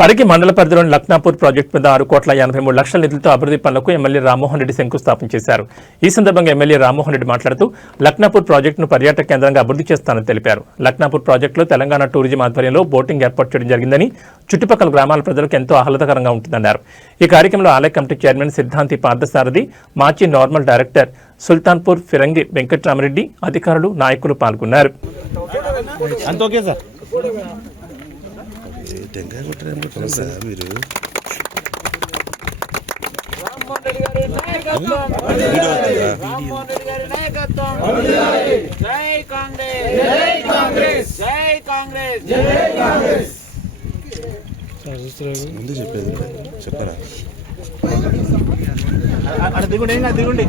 పరిగి మండల పరిధిలోని లక్నాపూర్ ప్రాజెక్టు మీద 6,83,00,000 నిధులతో అభివృద్ధి పనులకు ఎమ్మెల్యే రామ్మోహన్ రెడ్డి శంకుస్థాపన చేశారు. ఈ సందర్భంగా ఎమ్మెల్యే రామ్మోహన్ రెడ్డి మాట్లాడుతూ లక్నాపూర్ ప్రాజెక్టును పర్యాటక కేంద్రంగా అభివృద్ధి చేస్తానని తెలిపారు. లక్నాపూర్ ప్రాజెక్టులో తెలంగాణ టూరిజం ఆధ్వర్యంలో బోటింగ్ ఏర్పాటు చేయడం జరిగిందని, చుట్టుపక్కల గ్రామాల ప్రజలకు ఎంతో ఆహ్లాదకరంగా ఉంటుందన్నారు. ఈ కార్యక్రమంలో ఆలయ కమిటీ చైర్మన్ సిద్ధాంతి పార్థసారథి, మాజీ నార్మల్ డైరెక్టర్ సుల్తాన్పూర్ ఫిరంగి వెంకట్రామరెడ్డి, అధికారులు, నాయకులు పాల్గొన్నారు. టెంకాయ కొట్టడానికి సార్ మీరు ముందు చెప్పేది చెప్పరా? దిగుండి దిగుండి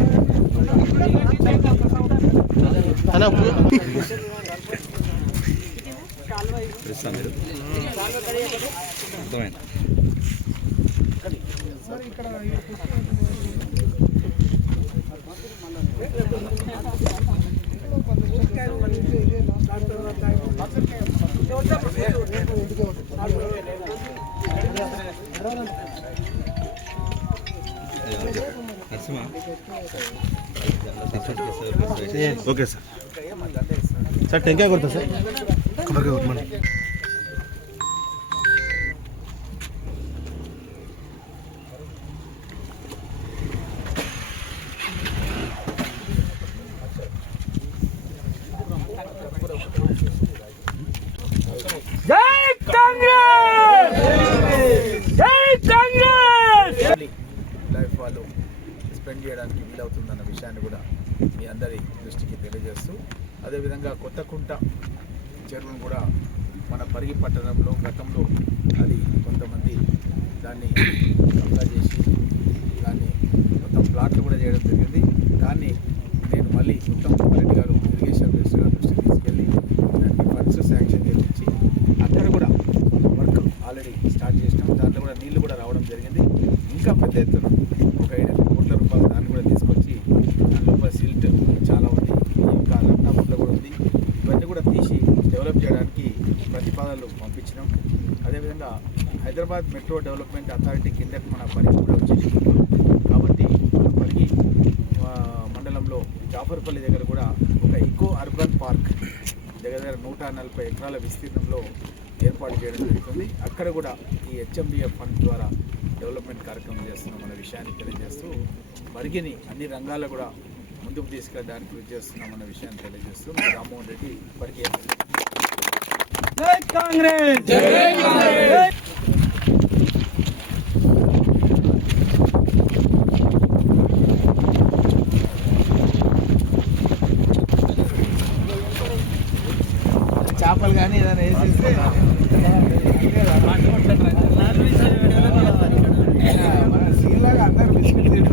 ఓకే సార్. సార్ టెంకాయ కొడతా సార్. కొబ్బరికాయ కొట్టమని. లైఫ్ వాళ్ళు స్పెండ్ చేయడానికి వీలవుతుందన్న విషయాన్ని కూడా మీ అందరి దృష్టికి తెలియజేస్తూ, అదేవిధంగా కొత్తకుంట చెరువును కూడా మన పరిగి పట్టణంలో గతంలో అది కొంతమంది దాన్ని కబ్జా చేసి దాన్ని మొత్తం ప్లాట్లు కూడా చేయడం జరిగింది. దాన్ని నేను మళ్ళీ ఉత్తమ్ కుమార్ రెడ్డి గారు ఇరిగేషన్ మినిస్టర్ గారి దృష్టికి తీసుకెళ్ళి దానికి ఫండ్స్ శాంక్షన్ చేయించి అక్కడ కూడా వర్క్ ఆల్రెడీ స్టార్ట్ చేసినాం. దాంట్లో కూడా నీళ్లు కూడా రావడం జరిగింది. ఇంకా పెద్ద ఎత్తున ఒక 5 కోట్ల రూపాయలు దాన్ని కూడా తీసుకొచ్చి దాని లోపల సిల్ట్ చాలా ఉంది, ఇంకా లక్నాపూర్లో కూడా ఉంది. ఇవన్నీ కూడా తీసి డెవలప్ చేయడానికి ప్రతిపాదనలు పంపించినాం. అదేవిధంగా హైదరాబాద్ మెట్రో డెవలప్మెంట్ అథారిటీ కిందకి మన పరిగి కూడా వచ్చింది. కాబట్టి మన పరిగి మండలంలో జాఫర్పల్లి దగ్గర కూడా ఒక ఇకో అర్బన్ పార్క్ దగ్గర 140 ఎకరాల విస్తీర్ణంలో ఏర్పాటు చేయడం జరుగుతుంది. అక్కడ కూడా ఈ హెచ్ఎండిఎఫ్ ఫండ్ ద్వారా డెవలప్మెంట్ కార్యక్రమం చేస్తున్నాం అన్న విషయాన్ని తెలియజేస్తూ, పరిగిని అన్ని రంగాల్లో కూడా ముందుకు తీసుకెళ్ళడానికి కృషి చేస్తున్నాం అన్న విషయాన్ని తెలియజేస్తూ రామ్మోహన్ రెడ్డి పరిగి. చేపలు కానీ ఏదైనా వేసేస్తే